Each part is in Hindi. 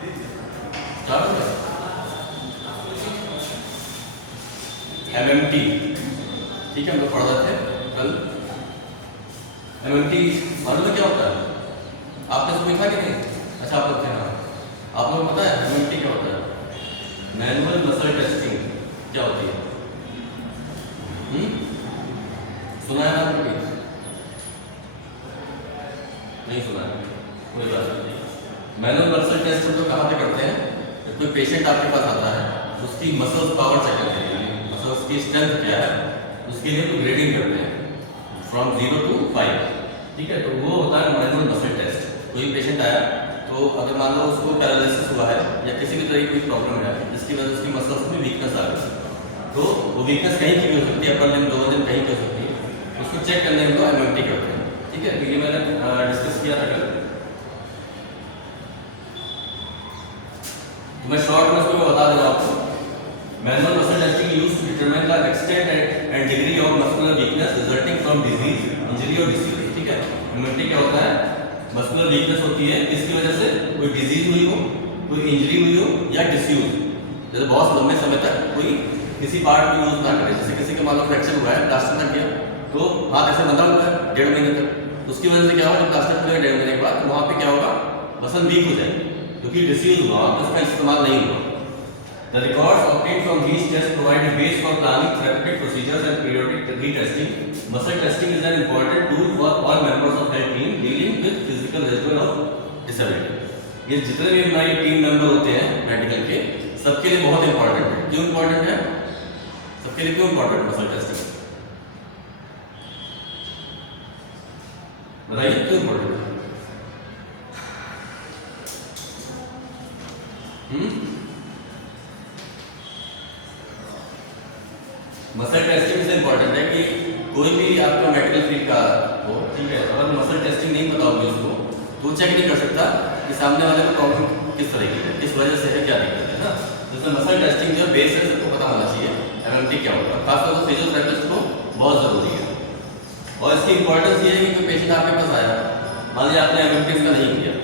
स्टार्ट हो गया। एमएमटी, ठीक है, हम लोग पढ़ रहे थे कल। एमएमटी मालूम है क्या होता है? आपने सुना था कि नहीं? अच्छा, आप लोग थे, हाँ। आप लोग पता है एमएमटी क्या होता है? मैनुअल मसल टेस्टिंग क्या होती है? सुना है ना कभी? नहीं सुना है, कोई बात नहीं। मैनुअल मसल टेस्ट हम लोग कहाँ पे करते हैं? जब कोई पेशेंट आपके पास आता है, उसकी मसल्स पावर चेक करते हैं, मसल्स की स्ट्रेंथ क्या है, उसके लिए तो ग्रेडिंग करते हैं फ्रॉम 0 to 5, ठीक है। तो वो होता है मैनुअल मसल टेस्ट। कोई पेशेंट आया तो अगर मान लो उसको पैरालिसिस हुआ है या किसी भी तरह की कोई प्रॉब्लम है जिसकी वजह से उसकी मसल्स में वीकनेस आ गई, तो वो वीकनेस कहीं की भी हो सकती है, अपर लिम्ब, लोअर लिम्ब कहीं की हो सकती है, उसको चेक करने में लोग एमएमटी करते हैं, ठीक है। तो ये मैंने डिस्कस किया था कल। तो मैं शॉर्ट में उसको बता दूंगा आपको। Manual muscle testing used to determine the extent and degree of muscular weakness resulting from disease, injury और डिसीज, ठीक है। एमएमटी क्या होता है? मस्कुलर वीकनेस होती है किसकी वजह से? कोई डिजीज हुई हो, कोई इंजरी हुई हो या डिस्यूज, जैसे बहुत लंबे समय तक कोई किसी पार्ट को यूज ना करे, जैसे किसी के मान लो फ्रैक्चर हुआ है, प्लास्टर लग गया, तो हाथ ऐसे बंधा हुआ है 1.5 महीने तक, उसकी वजह से क्या होगा? जब प्लास्टर खुलेगा 1.5 महीने के बाद, तो वहाँ पे क्या होगा? मसल वीक हो जाएगी क्योंकि डिस्यूज हुआ, वहाँ पे उसका इस्तेमाल नहीं हुआ। The records obtained from these tests provide a base for planning therapeutic procedures and periodic retesting. Muscle testing is an important tool for all members of health team dealing with physical residual of disability. ये जितने भी हमारी टीम मेंबर होते हैं मेडिकल के, सबके लिए बहुत इंपॉर्टेंट है। क्यों इंपॉर्टेंट है? सबके लिए क्यों इंपॉर्टेंट मसल टेस्टिंग? बताइए क्यों इंपॉर्टेंट है? मसल टेस्टिंग से इंपॉर्टेंट है कि कोई भी आपका मेडिकल फील्ड का हो, ठीक है, अगर मसल टेस्टिंग नहीं पता होगी उसको, तो चेक नहीं कर सकता कि सामने वाले को प्रॉब्लम किस तरह की है, किस वजह से है, क्या दिक्कत है ना। तो मसल टेस्टिंग जो बेस है सबको पता होना चाहिए एमएमटी क्या होगा, खासतौर पर फिजियोथेरेपिस्ट को बहुत ज़रूरी है। और इसकी इंपॉर्टेंस ये है कि कोई पेशेंट आपके पास आया, मान लीजिए आपने एमएमटी इसका नहीं किया,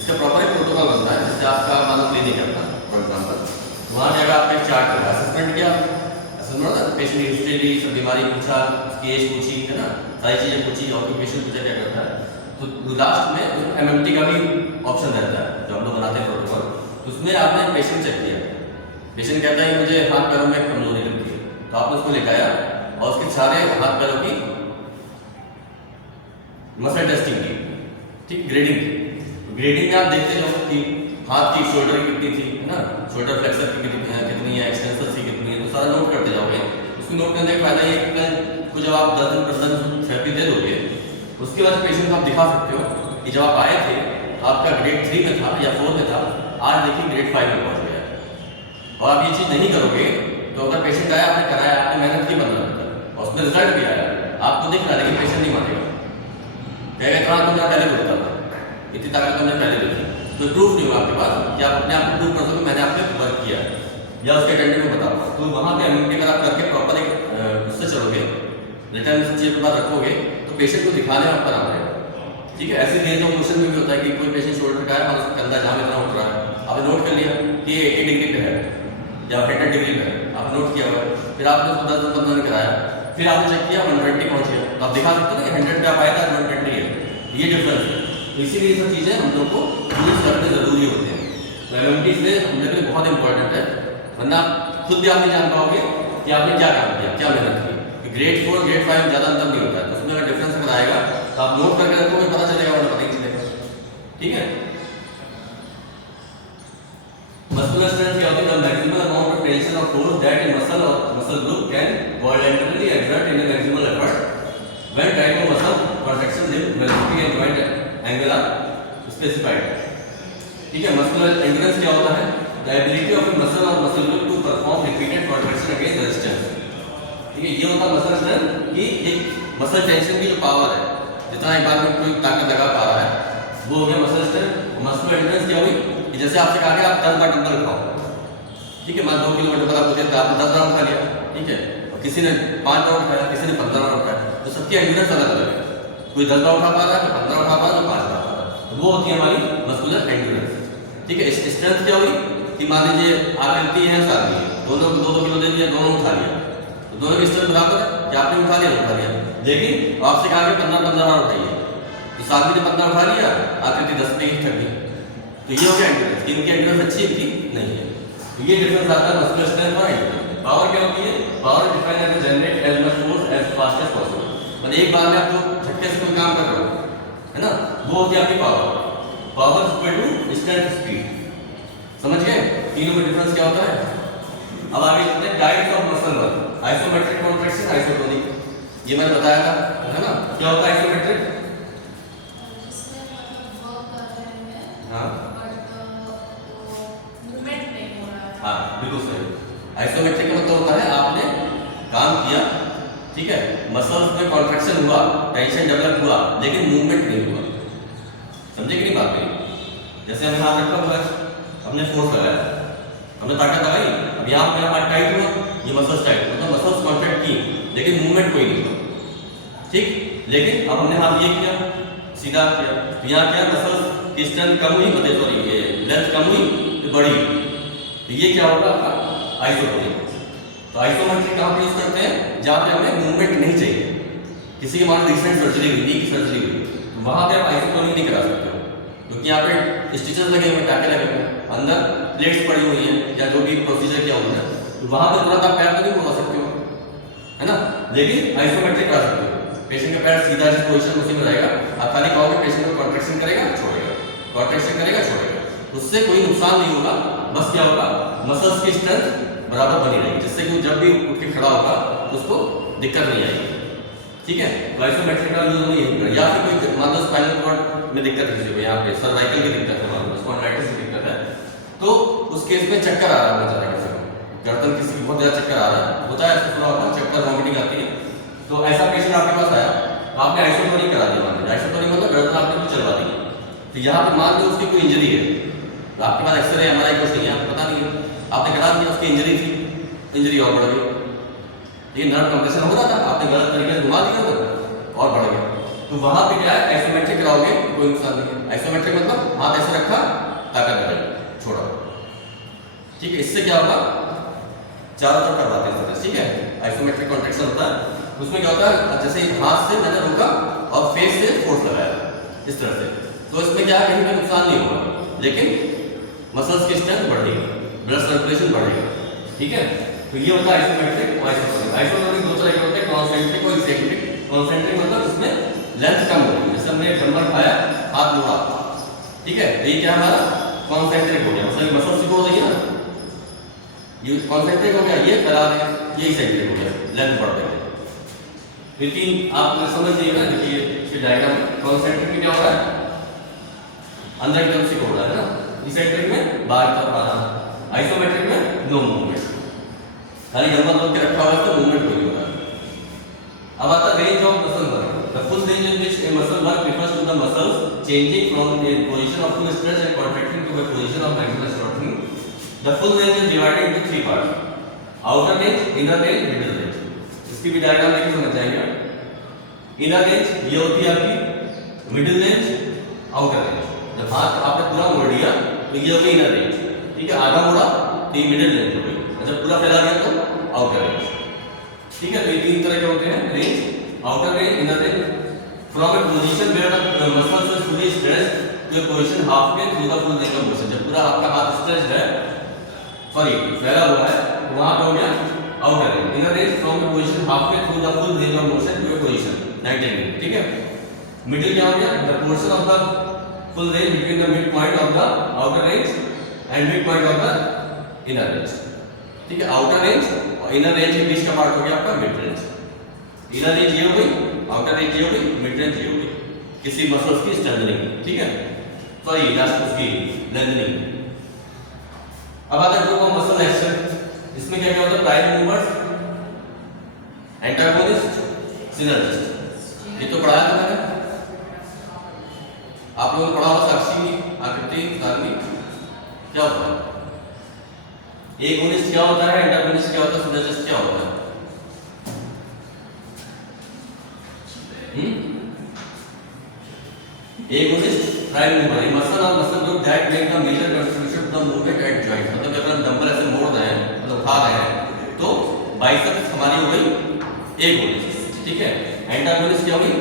इसका प्रॉपर एक प्रोटोकॉल बनता है। जैसे आपका मान लो क्लिनिक करता फॉर एग्जाम्पल, वहाँ जाकर आपने चार्ट किया, असेसमेंट किया, पेशेंट की हिस्ट्री ली, सब बीमारी पूछा, उसकी एज पूछी, है ना, सारी चीज़ें पूछी, ऑक्यूपेशन पूछा क्या करता है, तो लास्ट में एमएमटी का भी ऑप्शन रहता है जो हम लोग बनाते हैं प्रोटोकॉल। तो उसमें आपने पेशेंट चेक किया, पेशेंट कहता है कि मुझे हाथ पैरों में कमजोरी लगती है, तो आपने उसको लेकर आया और उसके सारे हाथ पैरों की मसल टेस्टिंग की, ठीक, ग्रेडिंग की। ग्रेडिंग में आप देखते जाओ कि हाथ की शोल्डर कितनी थी, है ना, शोल्डर फ्लेक्सर की कितनी है, एक्सटेंसर की कितनी है, तो सारा नोट करते जाओगे। उसको नोट करने का फायदा ये है कि कल को जब आप 10 दिन 15 दिन थेरेपी दे दोगे, उसके बाद पेशेंट को आप दिखा सकते हो कि जब आप आए थे आपका ग्रेड 3 में था या 4 में था, आज देखिए ग्रेड 5 में पहुंच गया है। और आप ये चीज़ नहीं करोगे तो अगर पेशेंट आया, आपने कराया, आपने मेहनत की 15 दिन तक और उसमें रिजल्ट भी आया, आपको दिख रहा है, लेकिन पेशेंट नहीं मानेगा, कहेगा इतना तो मैं पहले बोलता था, इतनी ताकत हमने पहले देखी, तो प्रूफ नहीं हुआ आपके पास कि आप अपने आप को प्रूफ कर सको मैंने आप पे वर्क किया है, या उसके अटेंडेंट को बताओ। तो वहाँ पे एमएमटी अगर आप करके प्रॉपर एक उससे चलोगे, रिटर्न चीज़ के बाद रखोगे, तो पेशेंट को दिखाने में आपका नाम रहेगा, ठीक है। ऐसे दिन तो क्वेश्चन में भी होता है कि कोई पेशेंट शोल्डर का है और उसका कंधा जाम इतना उठ रहा है, आपने नोट कर लिया कि ये 80 डिग्री पे है या 100 डिग्री पे है, आपने नोट किया हुआ, फिर आपने उसको 10 15 दिन कराया, फिर आपने चेक किया 120 पहुँच गया, तो आप दिखा सकते हो ना कि 100 पे आप आया था, 120 है, ये डिफरेंस है। तो इसीलिए ये सब चीज़ें हम लोग को यूज करने ज़रूरी होते हैं। तो एमएमटी से हम लोग के लिए बहुत इंपॉर्टेंट है, वरना खुद भी आप नहीं जान पाओगे कि आपने क्या काम किया, क्या मेहनत की। ग्रेड 4 ग्रेड 5 में ज़्यादा अंतर नहीं होता है, तो उसमें अगर डिफरेंस अगर आएगा तो आप नोट करके रखोगे, पता चलेगा, वरना पता ही नहीं चलेगा, ठीक है। मस्कुलर स्ट्रेंथ क्या होती है? The maximum amount of tension or force that a muscle और muscle group can voluntarily exert in a maximal effort when type of muscle contraction limb velocity and joint angle are specified, ठीक है। मस्कुलर एंड्योरेंस क्या होता है? The ability of a muscle और muscle group to perform repeated contraction against resistance, ठीक है। ये होता है मसल स्ट्रेंथ कि एक मसल टेंशन की जो पावर है, जितना एक बार में कोई ताकत लगा पा रहा है, वो हो गया मसल स्ट्रेंथ। मस्कुलर एंड्योरेंस क्या हुई कि जैसे आपसे कहा गया आप 10 बार डंबल उठाओ, ठीक है, मान 2 किलो का डंबल आपको दिया था, आपने 10 बार उठा लिया, ठीक है, और किसी ने 5 बार उठाया, किसी ने 15 बार उठाया, तो सबकी एंड्योरेंस अलग अलग है, कोई 10 बार उठा पा रहा है, कोई 15 उठा पा रहा है, कोई 5 बार उठा पा रहा है, तो वो होती है हमारी मस्कुलर एंड्योरेंस, ठीक है। स्ट्रेंथ क्या हुई कि मान लीजिए आकृति है सारणी है, दोनों को 2-2 किलो दे दिया, दोनों उठा लिया, तो दोनों की स्ट्रेंथ बराबर है कि आपने उठा लिया, लेकिन आपसे कहा कि 15-15 बार उठाइए, तो सारणी ने 15 उठा लिया, आकृति 10 में ही थक गई। तो ये हो गया एंड्योरेंस। इनकी एंड्योरेंस अच्छी है कि नहीं है, तो ये डिफरेंस आता है मस्कुलर स्ट्रेंथ और एंड्योरेंस। पावर क्या होती है? Power defined as generate as much force as fast as possible, मतलब एक बार में आप जो झटके से कोई काम कर रहे हो, है ना, वो होती है आपकी power. Power equal to strength speed. समझ गए तीनों में डिफरेंस क्या होता है? अब आगे चलते हैं types of muscle work. Isometric contraction, isotonic, ये मैंने बताया था, है ना। क्या होता है आइसोमेट्रिक? हाँ हाँ बिल्कुल सही। आइसोमेट्रिक का मतलब होता है आपने काम किया, ठीक है, मसल्स में कॉन्ट्रैक्शन हुआ, टेंशन डेवलप हुआ, लेकिन मूवमेंट नहीं हुआ। समझे कि नहीं बात कही? जैसे हमने हाथ रखा हुआ, हमने फोर्स लगाया, हमने ताकत लगाई, अब यहाँ मेरा हाथ टाइट हुआ, ये मसल्स टाइट, मतलब मसल्स कॉन्ट्रैक्ट की, लेकिन मूवमेंट कोई नहीं हुआ, ठीक। लेकिन अब हमने हाथ ये किया, सीधा किया, तो यहाँ क्या मसल्स की स्ट्रेंथ कम हुई, मतलब सॉरी ये लेंथ कम हुई तो बढ़ी, तो ये क्या होगा आपका आइसोटोनिक। तो आइसोमेट्रिक कहाँ पे यूज करते हैं? जहाँ पे हमें मूवमेंट नहीं चाहिए। किसी की मान लो रिसेंट सर्जरी हुई, नी की सर्जरी हुई, तो वहाँ पे आप आइसोटोनिक नहीं करा सकते हो, क्योंकि यहाँ पे स्टिचेस लगे हुए, टाके लगे हुए, अंदर प्लेट्स पड़ी हुई हैं, या जो भी प्रोसीजर किया हुआ है, तो वहाँ पे तुरंत आप पैर को नहीं घुमा सकते हो, है ना। लेकिन आइसोमेट्रिक करा सकते हो, पेशेंट का पैर सीधा जिस पोजीशन उसी में रहेगा, आप खाली कहोगे पेशेंट को कॉन्ट्रैक्शन करेगा छोड़ेगा, कॉन्ट्रैक्शन करेगा छोड़ेगा, उससे कोई नुकसान नहीं होगा। बस क्या होगा, मसल्स की स्ट्रेंथ बराबर बनी रहेगी, जिससे कि जब भी उठ के खड़ा होगा उसको दिक्कत नहीं आएगी, ठीक है। तो आइसोमेट्रिक का यूज नहीं है। या फिर कोई मान लो स्पाइनल कॉर्ड में दिक्कत किसी को, यहाँ पे सर्वाइकल की दिक्कत है, मान लो स्पॉन्डिलाइटिस की दिक्कत है, तो उस केस में चक्कर आ रहा है बेचारा, किसी को गर्दन किसी को बहुत ज्यादा चक्कर आ रहा है, होता है ऐसा थोड़ा होता है, चक्कर वॉमिटिंग आती है, तो ऐसा पेशेंट आपके पास आया, आपने आइसोटोनिक करा दिया, मान लीजिए आइसोटोनिक मतलब गर्दन आपने कुछ चलवा दी, तो यहाँ पे मान लो उसकी कोई इंजरी है, तो आपके पास एक्सरे एमआरआई कुछ नहीं है, आपको पता नहीं है, आपने करा दिया, उसकी इंजरी थी, इंजरी और बढ़ गई, ये नर्व कंप्रेशन हो रहा था, आपने गलत तरीके से घुमा दिया तो और बढ़ गया, तो वहां पे क्या है आइसोमेट्रिक कराओगे कोई नुकसान नहीं है। आइसोमेट्रिक मतलब हाथ ऐसे रखा, ताकत लगाई, छोड़ा, ठीक है। इससे क्या होगा, चारों तरफ करवाते हैं, ठीक है। आइसोमेट्रिक कॉन्ट्रैक्शन होता है, उसमें क्या होता है, जैसे हाथ से मैंने रोका और फेस से फोर्स लगाया इस तरह से, तो इसमें क्या कहीं भी नुकसान नहीं होगा, लेकिन मसल्स की स्ट्रेंथ बढ़ेगी, ब्लड सर्कुलेशन बढ़ेगा, ठीक है। तो ये होता है आइसोमेट्रिक और आइसोटोनिक। आइसोटोनिक दो तरह के होते हैं, कॉन्सेंट्रिक और इसेंट्रिक। कॉन्सेंट्रिक मतलब इसमें लेंथ कम होगी, जैसे हमने डंबल उठाया, हाथ मोड़ा, ठीक है, तो ये क्या हमारा कॉन्सेंट्रिक हो गया, मतलब मसल सिकुड़ रही है ना, ये कॉन्सेंट्रिक हो गया, ये फैला रहे हैं, ये इसेंट्रिक हो गया, लेंथ बढ़ रही है। तो तीन आप समझ लीजिएगा, देखिए इसके डायग्राम, कॉन्सेंट्रिक में क्या हो रहा है, अंदर की तरफ सिकुड़ रहा है ना, इसेंट्रिक में बाहर की तरफ आ रहा है, आइसोमेट्रिक में नो मूवमेंट, खाली डंबल रख के रखा हुआ है तो मूवमेंट हो रही है। अब आता है range of muscle work, the full range in which A muscle work refers to the muscles changing from a position of full stretch and contracting to a position of maximum shortening. The full range is divided into three parts: outer range, inner range, middle range. इसकी भी डायग्राम लेके समझ जाएंगे। इनर रेंज ये होती है आपकी, मिडिल रेंज, आउटर रेंज। जब हाथ आपने पूरा मोड़ दिया तो ये होगी इनर रेंज, ठीक है, आधा मोड़ा तो ये मिडिल रेंज हो गई, जब पूरा फैला दिया तो आउटर रेंज, ठीक है। तो ये तीन तरह के होते हैं, range, outer range, inner range. From a position where the muscles are fully stretched to a position half way through the full range of motion, जब पूरा आपका हाथ स्ट्रेच्ड है, सॉरी फैला हुआ है, तो वहां पे हो गया outer range. Inner range from a position half way through the full range of motion to a position 90 degree, ठीक है। मिडिल क्या हो गया, the portion of the full range between the mid point of the outer range and mid point of the inner range, ठीक है। आउटर रेंज और इनर रेंज के बीच का पार्ट हो गया आपका मिड रेंज। इनर रेंज ये हो गई, आउटर रेंज ये हो गई, मिड रेंज ये हो गई, किसी मसल्स की स्ट्रेंथनिंग, ठीक है, सॉरी जस्ट उसकी लेंथनिंग। अब आता है ग्रुप ऑफ मसल एक्शन, इसमें क्या क्या होता है, प्राइम मूवर्स, एंटागोनिस्ट, सिनर्जिस्ट। ये तो पढ़ाया था मैंने, आप लोगों ने पढ़ा होगा साक्षी, आकृति, सारणी, क्या होता है, एगोनिस्ट क्या होता है, एंटागोनिस्ट क्या होता है, सिनर्जिस्ट क्या होता है? एगोनिस्ट प्राइम मूवर है मसल और muscle group that make the major contribution to the movement at joint. मतलब जब हम डंबल ऐसे मोड़ रहे हैं मतलब उठा रहे हैं तो बाइसेप्स हमारी हो गई एक होगी, ठीक है। एंटागोनिस्ट क्या हुई,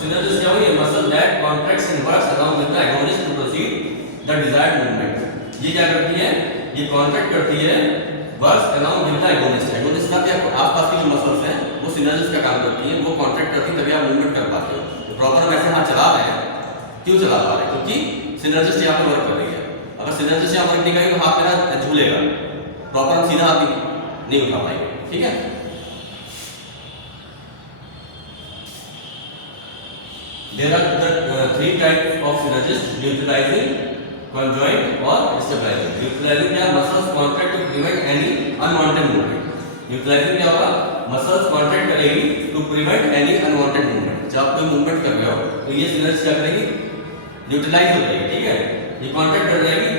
सिनर्जिस्ट क्या हुई, muscle that contracts and works along with the agonist to proceed the desired movement. ये क्या करती है, ये कॉन्ट्रैक्ट करती है works along with the agonist. Agonist का क्या आसपास की जो मसल्स हैं वो सिनर्जिस्ट का काम करती है, वो कॉन्ट्रैक्ट करती है तभी आप मूवमेंट कर पाते हो। तो प्रॉपर हम ऐसे हाथ चला रहे हैं, क्यों चला पा रहे हैं, क्योंकि सिनर्जिस्ट यहाँ पे वर्क कर रही है। अगर सिनर्जिस्ट यहाँ वर्क नहीं करेगी तो हाथ मेरा झूलेगा, प्रॉपर हम सीधा हाथ नहीं उठा पाएंगे, ठीक है। There are three types of synergists: neutralizing, conjoint और stabilizing। Neutralizing क्या, muscles contract to prevent any unwanted movement। Neutralizing क्या होगा, muscles contract करेगी to prevent any unwanted movement। जब आप कोई मूवमेंट कर रहे हो तो ये सिनर्जिस्ट क्या करेगी, न्यूट्रलाइज हो जाएगी, ठीक है। ये कॉन्ट्रैक्ट कर जाएगी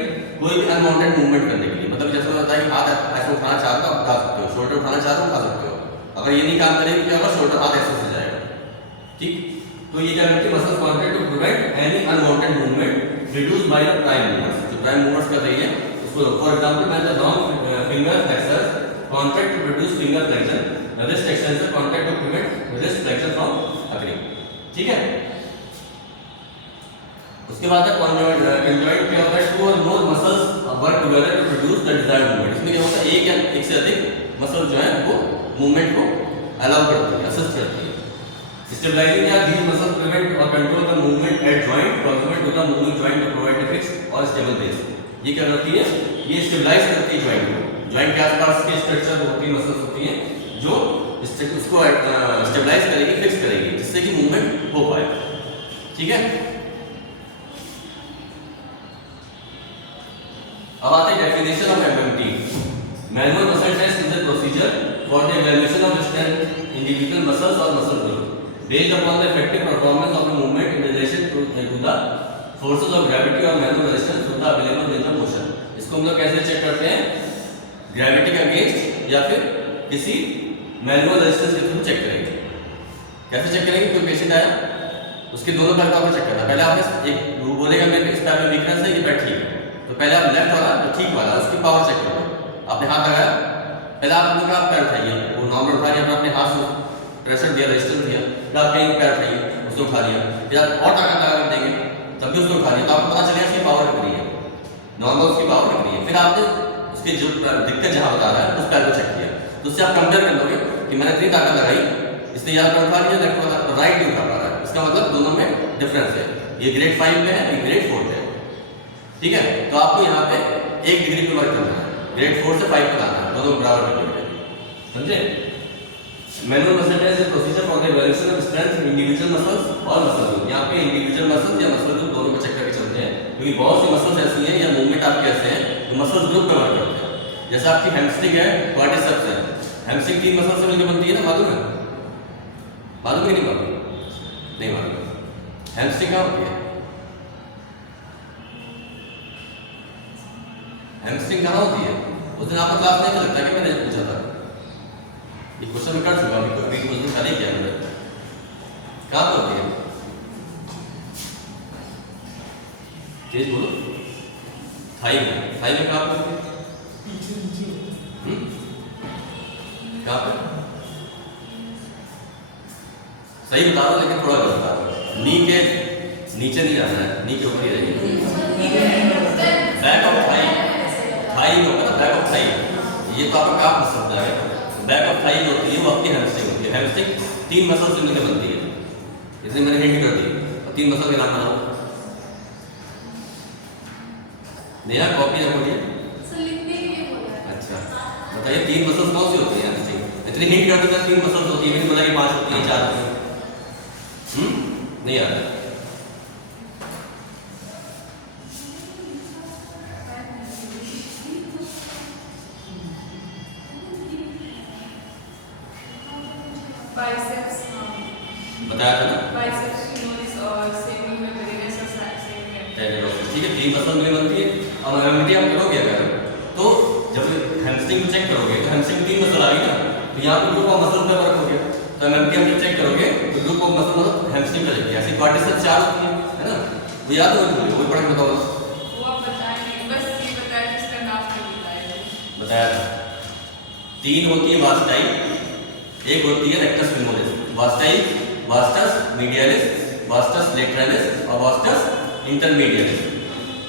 कोई भी अनवांटेड मूवमेंट करने के लिए। मतलब जैसे होता है कि हाथ ऐसे उठाना चाह रहे हो आप उठा सकते हो, शोल्डर उठाना चाह रहे हो उठा सकते हो। अगर ये नहीं काम करेगी क्या होगा, शोल्डर हाथ ऐसे हो जाएगा, ठीक। तो ये क्या करती है, muscles contract to prevent any unwanted movement reduce by the prime movers. जो प्राइम मूवर्स कर रही है उसको, for example when the long finger flexors contract to produce finger flexion, the wrist extensor contract to prevent wrist flexion from occurring, ठीक है। उसके बाद है कंजॉइंट। कंजॉइंट क्या होता है, two or more muscles work together to produce the desired movement. इसमें क्या होता है, एक या एक से अधिक मसल जो है वो मूवमेंट को अलाउ करती है, असिस्ट करती है। स्टेबलाइजिंग क्या, these muscles prevent or control the movement at joint proximal to the moving joint to provide a fixed और stable base। ये क्या करती है, ये स्टेबलाइज करती है जॉइंट को। जॉइंट के आसपास के स्ट्रक्चर होती है, मसल्स होती हैं जो उसको स्टेबलाइज करेगी, फिक्स करेगी, जिससे कि मूवमेंट हो पाए, ठीक है। अब आते हैं definition of MMT. Manual muscle test is a procedure for the evaluation of strength individual muscles और muscle group based upon the effective performance of a movement in relation to the forces of gravity or manual resistance to the available range of motion। इसको हम लोग कैसे चेक करते हैं, ग्रेविटी के अगेंस्ट या फिर किसी मैनुअल रेजिस्टेंस के थ्रू चेक करेंगे। कैसे चेक करेंगे, कोई पेशेंट आया उसके दोनों पैर को आपको चेक करना है। पहले आपने एक वो बोलेगा मेरे इस पैर में वीकनेस है, ये पैर ठीक है, तो पहले आप लेफ्ट वाला जो ठीक वाला उसकी पावर चेक करोगे। आपने हाथ लगाया, पहले आप लोग आप पैर उठाइए, वो नॉर्मल उठा लिया, आपने हाथ से प्रेशर दिया, रेजिस्टेंस दिया, फिर आप कहीं पैर उठाइए, उसने उठा लिया, फिर आप और ताकत लगा देंगे तब भी उसने उठा लिया, तो आपको पता चलेगा इसकी पावर कितनी है, नॉर्मल उसकी पावर कितनी है। फिर आपने उसके जो दिक्कत जहाँ बता रहा है उस पैर को चेक किया, तो उससे आप कंपेयर कर लोगे कि मैंने इतनी ताकत लगाई, इसने यहाँ पर उठा लिया, लेफ्ट वाला राइट नहीं उठा पा रहा है, इसका मतलब दोनों में डिफरेंस है। ये ग्रेड 5 में है, ये ग्रेड 4 में है, ठीक है। तो आपको यहाँ पे 1 डिग्री पे वर्क करना है, ग्रेड 4 से 5 पे लाना है, दोनों बराबर डिग्री पे, समझे। Manual muscle test is procedure for the evaluation of strength individual muscles और मसल ग्रुप। यहाँ पे इंडिविजुअल मसल्स या मसल ग्रुप दोनों को चेक करके चलते हैं, क्योंकि बहुत सी मसल्स ऐसी हैं या मूवमेंट आपके ऐसे हैं जो मसल ग्रुप पे वर्क करते हैं। जैसे आपकी हैमस्ट्रिंग है, क्वाड्रिसेप्स है, हैमस्ट्रिंग 3 मसल से मिलकर बनती है ना, मालूम है, मालूम है कि नहीं मालूम, नहीं मालूम। हैमस्ट्रिंग कहाँ होती है, हैमस्ट्रिंग कहाँ होती है, उस दिन आपको क्लास नहीं लगता कि मैंने पूछा था, ये क्वेश्चन में कर चुका हूं, अभी क्वेश्चन खाली किया मैंने। कहाँ पर होती है, तेज बोलो, थाई में, थाई में कहाँ पर होती है, कहाँ पे, सही बता रहा हूँ लेकिन थोड़ा गलत बता रहा हूँ। नी के नीचे नहीं जाना है, नी के ऊपर ही रहेगी, बैक ऑफ थाई, थाई होगा ना, बैक ऑफ थाई, ये तो आपका काफ मसल है। बैक ऑफ थाई होती है वो आपकी हैमस्ट्रिंग होती है। हैमस्ट्रिंग 3 मसल से मिलकर बनती है, इसलिए मैंने हिंट कर दी। और 3 मसल के नाम बताओ, नया कॉपी है बोलिए, अच्छा बताइए 3 मसल कौन सी होती है हैमस्ट्रिंग, इतनी हिंट कर दूंगा 3 मसल होती है, मैंने बोला कि 5 होती है, 4 होती है, नहीं आ रहा। बताया था ना, बाइसेप्स फिमोरिस और सेमिफेमोरिस और सेमिफेमोरिस, ठीक है, 3 मसल में बनती है। और एमएमटी आप करोगे अगर, तो जब हैमस्ट्रिंग चेक करोगे तो हैमस्ट्रिंग 3 मसल आ गई ना, तो यहाँ पे ग्रुप ऑफ मसल पे वर्क हो गया, तो एमएमटी आप जब चेक करोगे तो ग्रुप ऑफ मसल मतलब हैमस्ट्रिंग का चेक किया। ऐसे क्वाड्रिसेप्स 4 होती है, वो याद हो वही पढ़ के बताओ। वो आप बताएंगे, बस ये बताया जिसका नाम नहीं बताया। बताया था 3 होती है वास्टाई, एक होती है rectus femoris. Vasti, vastus medialis, vastus lateralis और वास्टस इंटरमीडियलिस,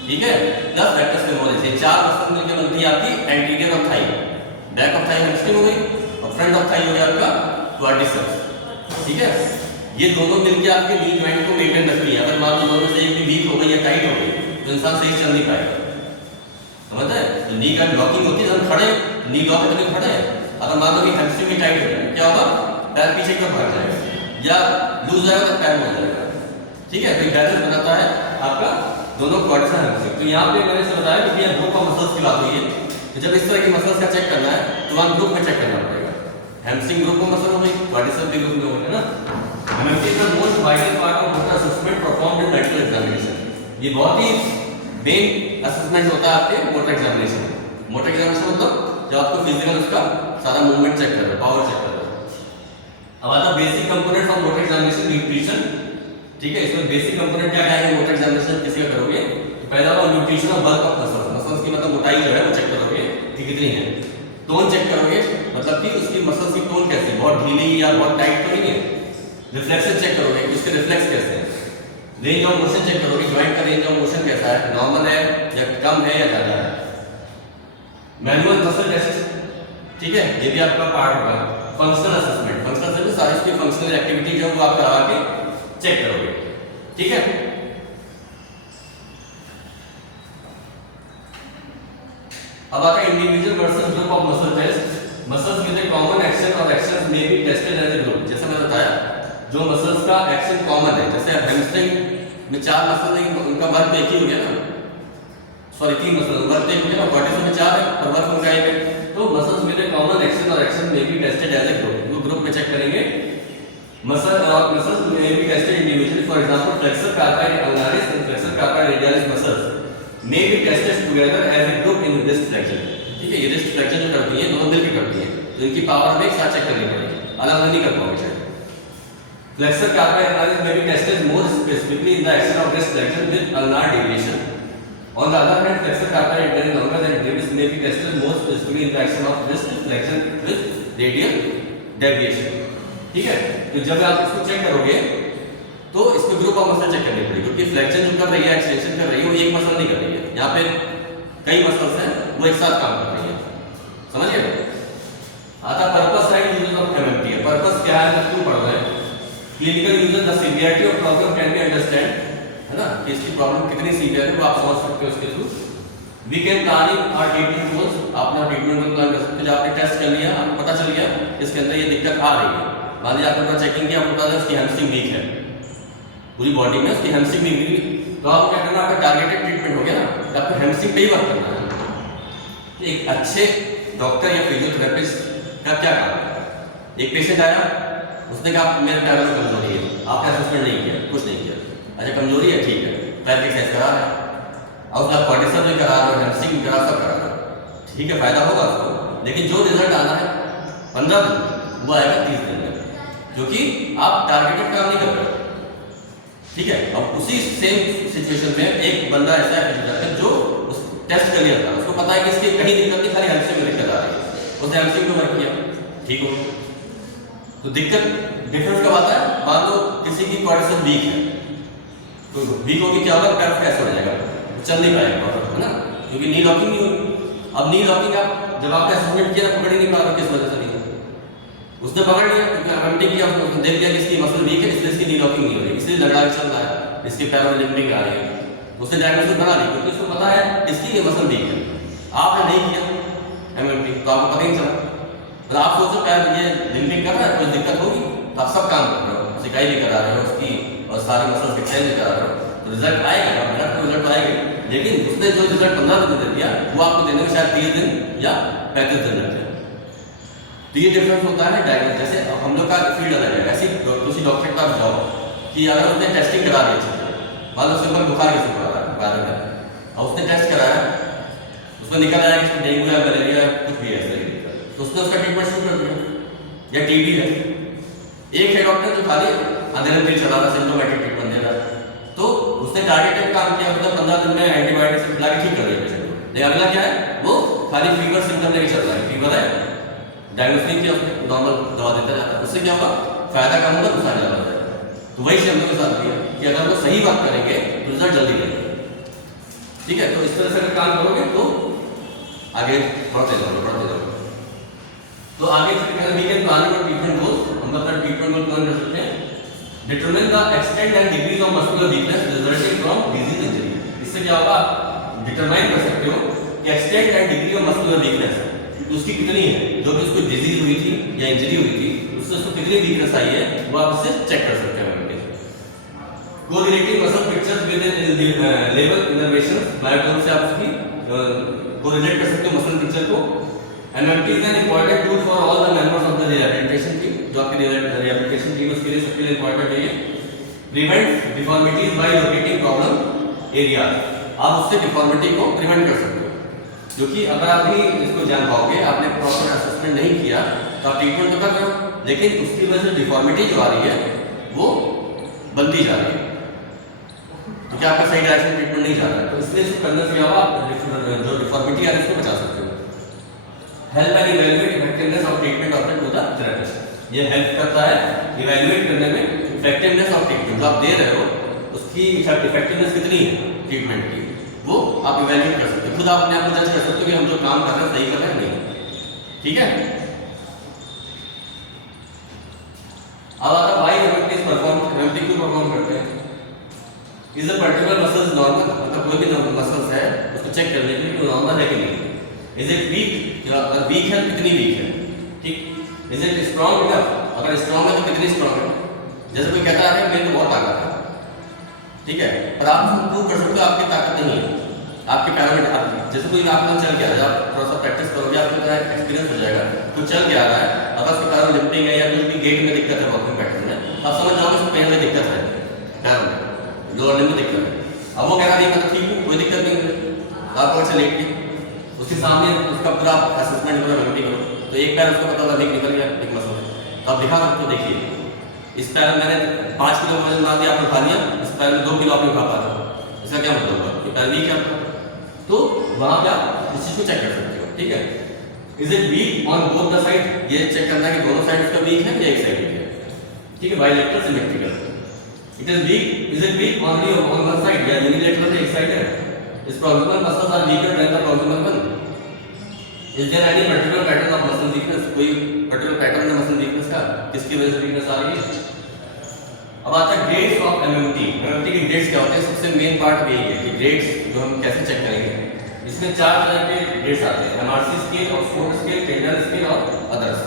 ठीक है, प्लस रेक्टस फेमोरिस। ये 4 मसल मिलकर बनती है आपकी anterior of thigh. Back of thigh hamstring हो गई और फ्रंट ऑफ थाई हो गया आपका क्वाड्रिसेप्स, ठीक है। ये दोनों मिलकर आपके नी जॉइंट को मेंटेन रखती है। अगर मान लो दोनों से एक भी वीक हो गई या टाइट हो गई तो इंसान सही चल नहीं पाएगा, समझ है। तो नी का लॉकिंग होती है, जब खड़े नी लॉक करके खड़े हैं, अगर मान लो कि हैमस्ट्रिंग भी टाइट हो जाए क्या होगा, पैर पीछे की तरफ भाग जाएगा या लूज जाएगा तो पैर मुड़ जाएगा, ठीक है। तो बैलेंस बनाता है आपका दोनों क्वाड्रिसेप्स हैमस्ट्रिंग। तो यहाँ पे मैंने से बताया कि ये ग्रुप ऑफ मसल्स की बात हुई है। तो जब इस तरह की मसल्स का चेक करना है तो वहाँ ग्रुप में चेक करना पड़ेगा। हैमस्ट्रिंग ग्रुप में मसल हो गई, क्वाड्रिसेप्स भी ग्रुप में हो गया ना। Hamstring is the most vital part of motor assessment performed in medical examination. ये बहुत ही मेन असेसमेंट होता है आपके मोटर एग्जामिनेशन में। मोटर एग्जामिनेशन मतलब जब आपको फिजिकल उसका सारा मूवमेंट चेक कर रहे हो, पावर चेक कर रहे हो। अब आता basic components of motor examination, nutrition, ठीक है। इसमें बेसिक कंपोनेंट क्या क्या है मोटर एग्जामिनेशन किसी का करोगे, पहला वाला न्यूट्रिशन और बल्क ऑफ मसल्स। मसल्स की मतलब मोटाई जो है वो चेक करोगे कि कितनी है। टोन चेक करोगे, मतलब कि उसकी मसल्स की टोन कैसी है, बहुत ढीली या बहुत टाइट तो नहीं है। रिफ्लेक्सेस चेक करोगे कि उसके रिफ्लेक्स कैसे हैं। रेंज ऑफ मोशन चेक करोगे, जॉइंट का रेंज ऑफ मोशन कैसा है, नॉर्मल है या कम है या ज्यादा है। मैनुअल मसल टेस्ट, ठीक है, ये भी आपका पार्ट होगा। फंक्शनल असेसमेंट, फंक्शनल असेसमेंट सारी उसकी फंक्शनल एक्टिविटी जो है वो आप करा के चेक करोगे, ठीक है। अब आता है individual versus group of muscle test. Muscles with a common action or actions may be tested as a group. जैसे मैंने बताया जो मसल्स का एक्शन कॉमन है, जैसे हैमस्ट्रिंग में 4 मसल है, उनका वर्क एक ही हो गया ना, सॉरी 3 मसल वर्क एक हो गया ना, क्वाड्रिसेप्स में 4 है और वर्क उनका एक है। तो muscles with a common action or action may be tested as a group. वो ग्रुप में चेक करेंगे। Muscles may be tested individually, for example flexor carpi ulnaris and flexor carpi radialis muscles may be tested together as a group in wrist flexion, ठीक है। ये रिस्ट फ्लेक्शन जो करती है दोनों मिलकर करती है, तो इनकी पावर हमें एक साथ चेक करनी पड़ेगी, अलग अलग नहीं कर पाओगे शायद। Flexor carpi analysis may be tested more specifically in the action of wrist flexion with ulnar deviation. On the other hand, flexor carpi is longer than ribs may be tested more specifically in the action of wrist flexion with radial deviation. ठीक है, तो जब आप इसको चेक करोगे तो इसको ग्रुप ऑफ मसल चेक करनी पड़ेगी, क्योंकि फ्लेक्शन जो कर रही है, एक्सटेंशन कर रही है, वो एक मसल नहीं कर रही है। यहाँ पे कई मसल्स हैं वो एक साथ काम कर रही है, समझिए। आता purpose side use of MMT. Purpose क्या है, क्यों पढ़ रहे हैं। Clinical user the severity of problem can be understand, है ना, कि इसकी प्रॉब्लम कितनी सीवियर है वो आप समझ सकते हो इसके through. We can planning our treatment goals, आप अपना ट्रीटमेंट गोल प्लान कर सकते हो। जब आपने टेस्ट कर लिया, आपको पता चल गया इसके अंदर ये दिक्कत आ रही है, मान लीजिए आपने चेकिंग किया, आपको पता है उसकी हैमस्ट्रिंग वीक है, पूरी बॉडी में उसकी हैमस्ट्रिंग वीक है, तो आपको क्या करना, आपका टारगेटेड ट्रीटमेंट हो गया ना, तो आपको हैमस्ट्रिंग पे ही वर्क करना है। एक अच्छे डॉक्टर या फिजियोथेरेपिस्ट का क्या काम है, एक पेशेंट आया, उसने कहा मेरे पैर में कमजोरी है, आपने असेसमेंट नहीं किया, कुछ नहीं किया, अच्छा कमजोरी है, ठीक है, पैर की एक्सरसाइज करा रहे हैं और उसका क्वाड्रिसेप्स भी करा रहे हो, हैमस्ट्रिंग भी करा, सब करा रहे हो, ठीक है, फायदा होगा उसको। लेकिन जो रिजल्ट आना है 15 दिन वो आएगा 30 दिन में, क्योंकि आप टारगेटेड काम नहीं कर रहे, ठीक है। अब उसी सेम सिचुएशन में एक बंदा ऐसा है जो उस टेस्ट कर लिया था, उसको पता है कि इसकी कहीं दिक्कत नहीं, खाली हैमस्ट्रिंग में दिक्कत आ रही है, उसने हैमस्ट्रिंग पे वर्क किया, ठीक हो। तो दिक्कत डिफरेंस कब आता है, मान लो किसी की क्वाड्रिसेप्स वीक है, तो वीक होगी क्या होगा, पैर कैसे हो जाएगा, चल नहीं पाएगा, है ना, क्योंकि नी लॉकिंग नहीं होगी। अब नी लॉकिंग आप जब आपने असेसमेंट किया पकड़ ही नहीं पा रहे, किस वजह से नहीं, उसने पकड़ लिया क्योंकि एमएमटी किया, उसने देख लिया कि इसकी मसल वीक है, इसलिए इसकी नी लॉकिंग नहीं हो रही, इसलिए लड़ाई चल रहा है, इसके पैर में लिम्बिंग आ रही है, उसने डायग्नोसिस बना ली क्योंकि उसको पता है इसकी ये मसल वीक है। आपने नहीं किया एमएमटी तो आपको पता ही नहीं चला, तो आप सोचो पैर ये लिम्बिंग कर रहा है, कोई दिक्कत होगी, तो आप सब काम कर रहे हो, सिकाई भी करा रहे हो उसकी और सारी मसल एक्सरसाइज भी करा रहे हो, तो रिजल्ट आएगा, मेरा तो रिजल्ट आएगा। लेकिन उसने जो रिजल्ट 15 दिन दे दिया वो आपको देने में शायद 30 दिन या 35 दिन लगते हैं। तो ये डिफरेंस होता है डायग्नोस। जैसे हम लोग का फील्ड अलग है, ऐसी किसी डॉक्टर के पास जाओ कि अगर उसने टेस्टिंग करा दी, मान लो सिंपल बुखार किसी को आ रहा है बारे में, और उसने टेस्ट कराया, उसमें निकल आया कि डेंगू या मलेरिया कुछ भी है, तो उसने उसका ट्रीटमेंट शुरू कर दिया, या टीबी है। एक है डॉक्टर जो खाली अंधेरे में चला रहा, सिम्टोमेटिक ट्रीटमेंट दे रहा है, तो उसने टारगेटेड काम किया, मतलब 15 दिन में एंटीबायोटिक से खिला के ठीक कर दिया पेशेंट को। लेकिन अगला क्या है, वो खाली फीवर सिम्टम लेके चल रहा है, फीवर है, डायग्नोस नहीं किया उसने, नॉर्मल दवा देता जाता है, उससे क्या होगा, फायदा कम होगा, नुकसान ज़्यादा हो जाएगा। तो वही हम लोग के साथ भी है कि अगर वो सही बात करेंगे तो रिजल्ट जल्दी देंगे। ठीक है, तो इस तरह से अगर काम करोगे तो आगे बढ़ते जाओगे। तो आगे we can plan your treatment goals, हम अपना ट्रीटमेंट गोल प्लान कर सकते हैं। Determine the extent and degrees of muscular weakness resulting from disease injury. इससे क्या होगा, आप डिटरमाइन कर सकते हो कि extent and degree of muscular weakness उसकी कितनी है, जो भी उसको डिजीज हुई थी या इंजरी हुई थी उससे उसको कितनी वीकनेस आई है, वो आप इससे चेक कर सकते हैं। Correlating muscle pictures with level innervations, diagram से आप उसकी कोरिलेट कर सकते हो मसल पिक्चर को। MMT is an important tool for all the members of the rehabilitation team, जो आपकी rehabilitation team उसके लिए सबके लिए important है ये। Prevent deformities by locating problem areas, आप उससे deformity को prevent कर सकते हो, जो कि अगर आप भी इसको जान पाओगे, आपने proper assessment नहीं किया तो आप ट्रीटमेंट तो कर रहे हो, लेकिन उसकी वजह से deformity जो आ रही है वो बनती जा रही है, तो क्या आपका सही डायरेक्शन ट्रीटमेंट नहीं जा रहा है, तो इसलिए इसको करने से क्या होगा, जो डिफॉर्मिटी आ रही है उसको बचा सकते हो। Help and evaluate effectiveness of treatment of to the therapist, ये हेल्प करता है इवैल्यूएट करने में इफेक्टिवनेस ऑफ ट्रीटमेंट, जो आप दे रहे हो उसकी इफेक्टिवनेस कितनी है ट्रीटमेंट की, वो आप इवैल्यूएट कर सकते हो, खुद आप अपने आप को जज कर सकते हो कि हम जो काम कर रहे हैं सही कर रहे हैं नहीं। ठीक है, अब आता है व्हाई एमएमटी परफॉर्म करते हैं। Is a particular muscles normal, मतलब कोई भी मसल्स है उसको चेक करने के लिए नॉर्मल है कि नहीं। इज इट वीक, अगर वीक है कितनी वीक है, ठीक। इज इट स्ट्रांग इनफ, अगर स्ट्रांग है तो कितनी स्ट्रांग है। जैसे कोई कहता है मेरे को बहुत ताकत है, ठीक है, पर आप प्रूव कर सकते हो आपकी ताकत नहीं है, आपके पैरों में, जैसे कोई आप लोग चल के आ रहा है, आप थोड़ा सा प्रैक्टिस करोगे आपको थोड़ा एक्सपीरियंस हो जाएगा, तो चल के आ रहा है, अगर उसके पैरों में लिफ्टिंग है या कुछ भी गेट में दिक्कत है वॉकिंग पैटर्न में, तो आप समझ जाओगे उसको कहीं में दिक्कत है, पैरों में लोअर लिम्ब में दिक्कत है। अब वो कह रहा है मैं तो ठीक हूँ, कोई दिक्कत नहीं है, तो आपको अच्छा लेट के उसके सामने उसका पूरा असेसमेंट करो, मेमोरी करो, तो एक पैर उसको पता लगा निकल गया, एक मसल है, तो आप दिखा सकते हो, देखिए इस पैर में मैंने 5 किलो वजन डाल दिया, आपने उठा लिया, इस पैर में 2 किलो आपने उठा पाया, इसका क्या मतलब हुआ, ये पैर वीक है आपका, तो वहाँ पे आप इस चीज़ को चेक कर सकते हो। ठीक है, is it weak on both the side, ये चेक करना है कि दोनों साइड इसका वीक है या एक साइड वीक है। ठीक है, bilateral symmetrical, it is weak, is it weak only on one side या यूनिलैटरल एक साइड है। इस proximal muscles are weaker than the proximal one. Is there any particular pattern of muscle weakness, कोई पर्टिकुलर पैटर्न है मसल वीकनेस का, किसकी वजह से वीकनेस आ रही है। अब आता है ग्रेड्स ऑफ एमएमटी। एमएमटी के ग्रेड्स क्या होते हैं, सबसे मेन पार्ट यही है कि ग्रेड्स जो हम कैसे चेक करेंगे। इसमें 4 तरह के ग्रेड्स आते हैं, MRC scale, Oxford scale, tender scale और अदर्स।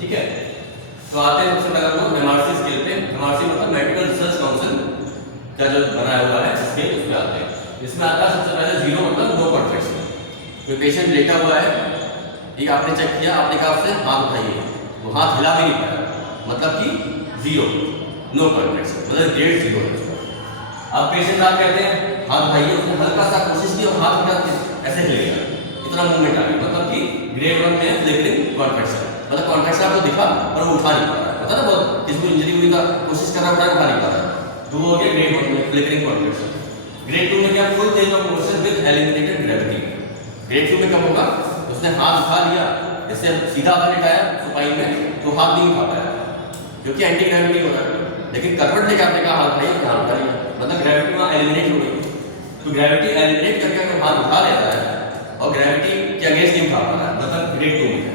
ठीक है, तो आते हैं सबसे पहले हम एमआरसी स्केल पे। एमआरसी मतलब मेडिकल रिसर्च काउंसिल का जो बनाया हुआ है स्केल, उसमें आते हैं। इसमें आता है सबसे पहले 0 मतलब नो कॉन्ट्रैक्शन, जो पेशेंट लेटा हुआ है, ठीक, आपने चेक किया, आपने कहा उससे हाथ उठाइए, वो हाथ हिला भी नहीं पाया, मतलब कि 0 नो कॉन्ट्रैक्शन, मतलब ग्रेड 0 है उसका। अब पेशेंट आप कहते हैं हाथ उठाइए, उसने हल्का सा कोशिश की और हाथ उठा ऐसे हिलेगा, इतना मूवमेंट आ गया, मतलब कि ग्रेड 1 में फ्लिकरिंग कॉन्ट्रैक्शन, मतलब कॉन्ट्रैक्शन आपको दिखा पर वो उठा नहीं पा रहा है, पता ना, बहुत किसी को इंजरी हुई था, कोशिश कर रहा उठा नहीं पा रहा है, तो वो हो गया ग्रेड 1 में फ्लिकरिंग कॉन्ट्रैक्शन। ग्रेड 2 में क्या, full change of motion with eliminated gravity. Grade 2 में कब होगा, उसने हाथ उठा लिया, जैसे सीधा हाथ लेटाया सुपाई में तो हाथ नहीं उठा पाया क्योंकि एंटी ग्रेविटी हो रहा है, लेकिन करवट लेके आपने कहा हाथ नहीं उठा लिया, मतलब ग्रेविटी वहाँ एलिमिनेट हो गई। तो ग्रेविटी एलिमिनेट करके अगर हाथ उठा लेता है और ग्रेविटी के अगेंस्ट नहीं उठा पा रहा है, मतलब ग्रेड 2 में है।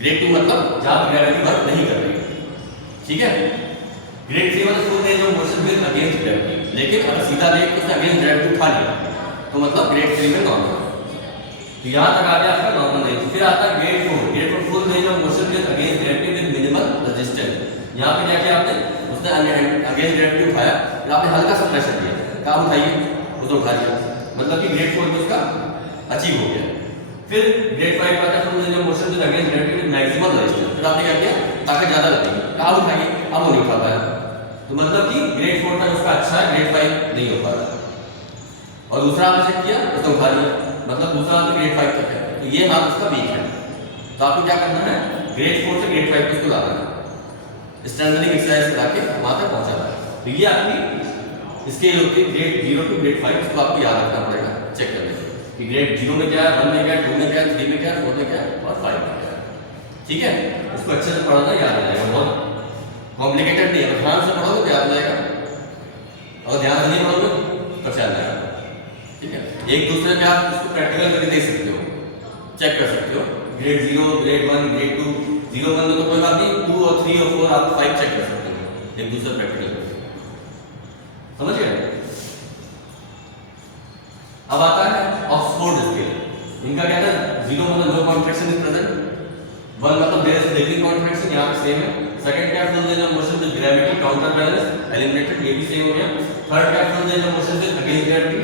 ग्रेड 2 मतलब जहाँ ग्रेविटी वर्क नहीं कर रही। ठीक है, ग्रेड 3 मतलब full range of motion with against gravity, लेकिन अगर सीधा लेट तो उसने अगेंस्ट ग्रेविटी उठा लिया तो मतलब ग्रेड 3 में नॉर्मल। तो यहाँ तक आ गया आपका नॉर्मल रेंज। फिर आता है grade 4। Grade 4 full range of motion with against gravity with minimal resistance. यहाँ पे क्या किया आपने, उसने अगेंस्ट ग्रेविटी उठाया, फिर आपने हल्का सा प्रेशर दिया, कहाँ उठाइए, उसने उठा लिया, मतलब कि ग्रेड 4 में उसका अचीव हो गया। फिर ग्रेड 5 आता है full range of motion with against gravity with maximum resistance. फिर आपने क्या किया, ताकत ज्यादा लगेगी, कहाँ उठाइए, अब वो नहीं उठा पाया, तो मतलब कि ग्रेड 4 तक उसका अच्छा है, ग्रेड 5 नहीं हो पा रहा। और दूसरा आपने चेक किया, उसने उठा लिया, मतलब दूसरा हाथ ग्रेड 5 तक है, तो ये हाथ उसका वीक है। तो आपको क्या करना है, ग्रेड 4 से ग्रेड 5 पे उसको लाना है, स्ट्रेंथनिंग एक्सरसाइज करा के वहां तक पहुंचाना है। तो ये आपकी इसके ये होती है ग्रेड 0 टू ग्रेड 5, इसको आपको याद रखना पड़ेगा चेक करने के लिए कि ग्रेड 0 में क्या है, 1 में क्या है, 2 में क्या है, 3 में क्या है, 4 में क्या है और 5 में क्या है। ठीक है, इसको अच्छे से पढ़ना, याद आ जाएगा, बहुत कॉम्प्लिकेटेड नहीं है, ध्यान से पढ़ोगे तो याद आ जाएगा, और ध्यान से नहीं पढ़ोगे तो चल जाएगा। ठीक है, एक दूसरे में आप इसको प्रैक्टिकल करके देख सकते हो, चेक कर सकते हो, ग्रेड 0, ग्रेड 1, ग्रेड 2, 0 1 में तो कोई बात नहीं, 2 और 3 और 4 आप 5 चेक कर सकते हो एक दूसरे प्रैक्टिकल करके। समझ गए? अब आता है ऑक्सफोर्ड स्केल, इनका क्या था, 0 मतलब नो कॉन्ट्रैक्शन इज प्रेजेंट, 1 मतलब देयर इज लिविंग कॉन्ट्रैक्शन, यहाँ पे सेम है, सेकंड क्या full range of motion with gravity counter balance eliminated, ये भी सेम हो गया, थर्ड क्या full range of motion with against gravity,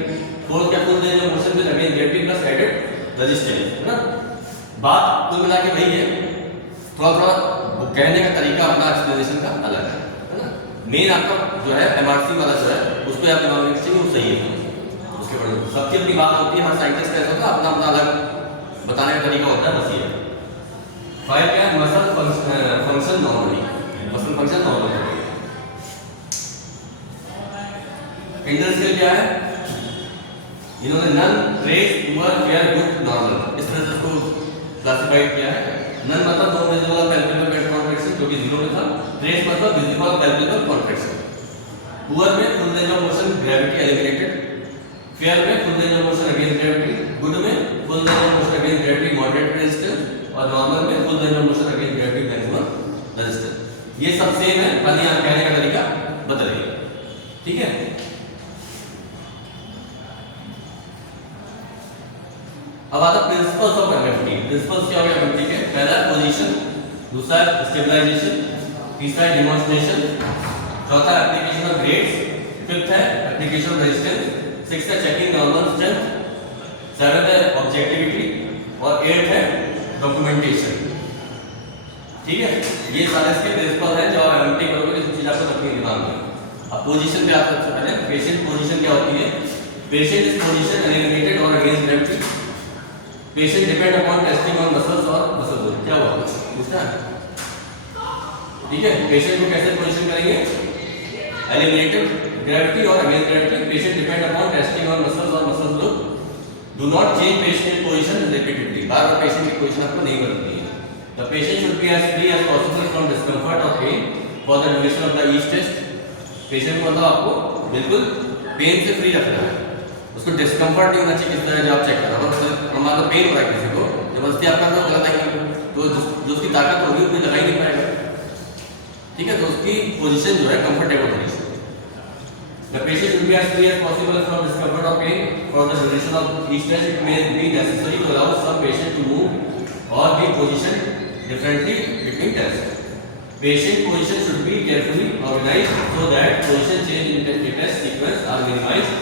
fourth क्या full range of motion with against gravity plus added resistance, है ना। बात कुल मिला के वही है, थोड़ा थोड़ा कहने का तरीका अपना एक्सप्लेनेशन का अलग है ना। मेन आपका जो है एमआरसी वाला जो है उसको आप दिमाग में रखिए, वो सही है, उसके बाद सबकी अपनी बात होती है, हर साइंटिस्ट का ऐसा होता है, अपना अपना अलग बताने का तरीका होता है, बस ये है। फाइव क्या है, muscle function normally, muscle function normal है। इंडल स्केल क्या है, इन्होंने none, trace, poor, fair, good, normal, इस तरह से इसको क्लासिफाइड किया है। नन मतलब no visible or palpable bed contraction जो कि 0 में था, ट्रेस मतलब visible or palpable contraction, poor में full range of motion gravity eliminated, fair में full range of motion against gravity, good में full range of motion against gravity moderate resistance, और नॉर्मल में full range of motion against gravity maximum resistance. ये सब सेम है, खाली यहाँ कहने का तरीका बदल गया। ठीक है, अब आता प्रिंसिपल्स ऑफ एमएफटी। प्रिंसिपल्स क्या हो गया एमएफटी के, पहला पोजीशन, दूसरा स्टेबलाइजेशन, तीसरा डेमोंस्ट्रेशन, चौथा एप्लीकेशन ऑफ ग्रेड्स, फिफ्थ है एप्लीकेशन ऑफ रेजिस्टेंस, सिक्स्थ है चेकिंग नॉर्मल स्ट्रेंथ, सेवेंथ है ऑब्जेक्टिविटी, और एट्थ है डॉक्यूमेंटेशन। ठीक है, ये सारे इसके प्रिंसिपल हैं, जो आप एमएफटी करोगे तो चीज आपको रखनी है दिमाग में। अब पोजीशन पे आता है, सबसे पहले पेशेंट पोजीशन क्या होती है, पेशेंट इज पोजीशन एलिमिनेटेड और against gravity, patient depend upon testing on muscles और मसल ग्रोथ। क्या हुआ पूछना है? ठीक है, पेशेंट को कैसे पोजीशन करेंगे, एलिमिनेटेड ग्रेविटी और against gravity, patient depend upon testing on muscles और muscle growth, do not change patient position repeatedly, बार बार पेशेंट की पोजीशन आपको नहीं बदलनी है। The patient should be as free as possible from discomfort or pain for the duration of the each test. Patient को मतलब आपको बिल्कुल पेन से फ्री रखना है, उसको डिस्कम्फर्ट नहीं होना चाहिए, किस तरह जो आप चेक कर रहे हो, मान लो पेन हो रहा है किसी को, जबरदस्ती आप कर रहे हो गलत आएंगे, तो जो उसकी ताकत होगी उतनी लगा ही नहीं पाएगा। ठीक है, तो उसकी पोजीशन जो है कंफर्टेबल होनी चाहिए। The patient should be as free as possible from discomfort or pain for the duration of each test, it may be necessary to allow some patient to move or be position differently between test. Patient position should be carefully organized so that position change in the test sequence are minimized.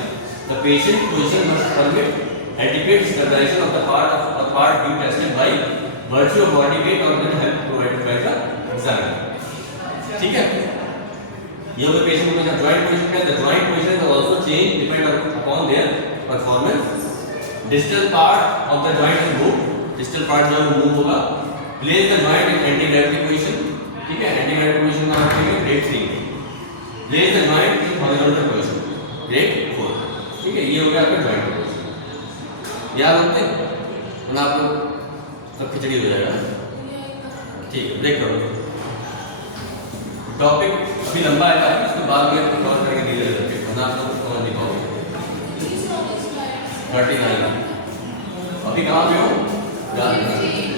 The patient position must permit adequate stabilization of the part being tested by virtue of body weight or with help provided by the examiner. ठीक है, ये हो गया patient position। Joint position का the joint position is also change depend upon their performance. Distal part of the joint will move, distal part जो है move होगा। Place the joint in anti-gravity position। ठीक है, एंटी ग्रेविटी पोजीशन का मतलब है grade 3, place the joint in horizontal position grade 4। ठीक है, ये हो गया आपका जॉइंट पोजीशन, याद रखते हैं, वरना आप लोग सब खिचड़ी हो जाएगा। ठीक है, ब्रेक करो, टॉपिक अभी लंबा है, इसको बाद में कवर करके धीरे धीरे, वरना आप लोग समझ नहीं पाओगे। 39 अभी कहाँ पे हो, याद रखना।